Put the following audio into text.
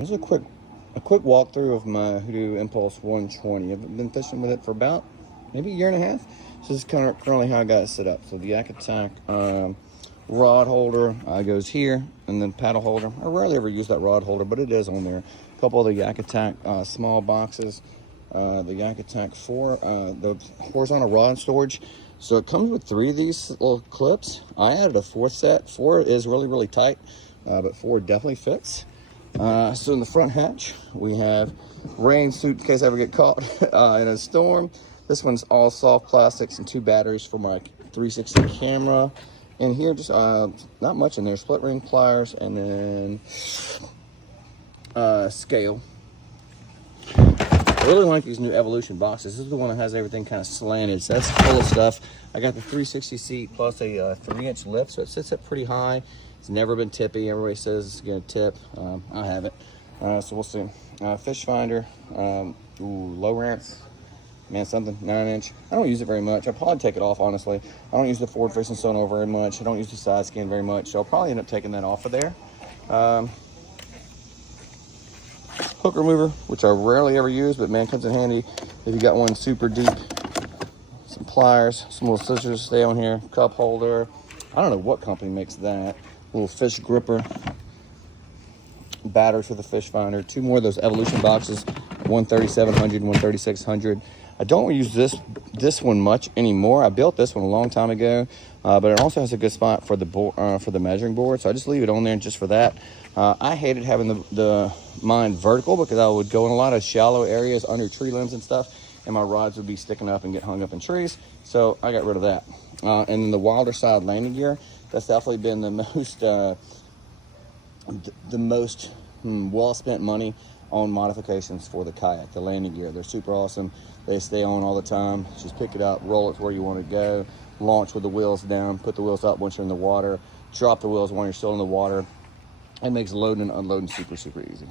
Here's a quick walkthrough of my Hoodoo Impulse 120. I've been fishing with it for about maybe a year and a half. So this is currently how I got it set up. So the Yakattack rod holder goes here, and then paddle holder. I rarely ever use that rod holder, but it is on there. A couple of the Yakattack small boxes. The Yakattack 4, the horizontal rod storage. So it comes with 3 of these little clips. I added a 4th set. 4 is really tight, but 4 definitely fits. So in the front hatch, we have rain suit in case I ever get caught in a storm. This one's all soft plastics and 2 batteries for my 360 camera. And here, just not much in there. Split ring pliers, and then scale. I really like these new Evolution boxes. This is the one that has everything kind of slanted, so that's full of stuff. I got the 360 seat plus a 3-inch lift, so it sits up pretty high. It's never been tippy. Everybody says it's gonna tip. I haven't. So we'll see. Fish finder, Lowrance, man, something 9-inch. I don't use it very much. I'll probably take it off, honestly. I don't use the forward facing sonar very much. I don't use the side scan very much, so I'll probably end up taking that off of there. Hook remover, which I rarely ever use, but man, comes in handy if you got one super deep. Some pliers, some little scissors stay on here, cup holder. I don't know what company makes that. Little fish gripper, battery for the fish finder, 2 more of those Evolution boxes, 13700, 13600. I don't use this one much anymore. I built this one a long time ago, but it also has a good spot for the measuring board, so I just leave it on there just for that. I hated having mine vertical because I would go in a lot of shallow areas under tree limbs and stuff, and my rods would be sticking up and get hung up in trees, so I got rid of that. And then the wilder side landing gear, that's definitely been the most well spent money on modifications for the kayak. The landing gear, they're super awesome. They stay on all the time. Just pick it up, roll it to where you want to go, launch with the wheels down, put the wheels up once you're in the water, drop the wheels when you're still in the water. It makes loading and unloading super easy.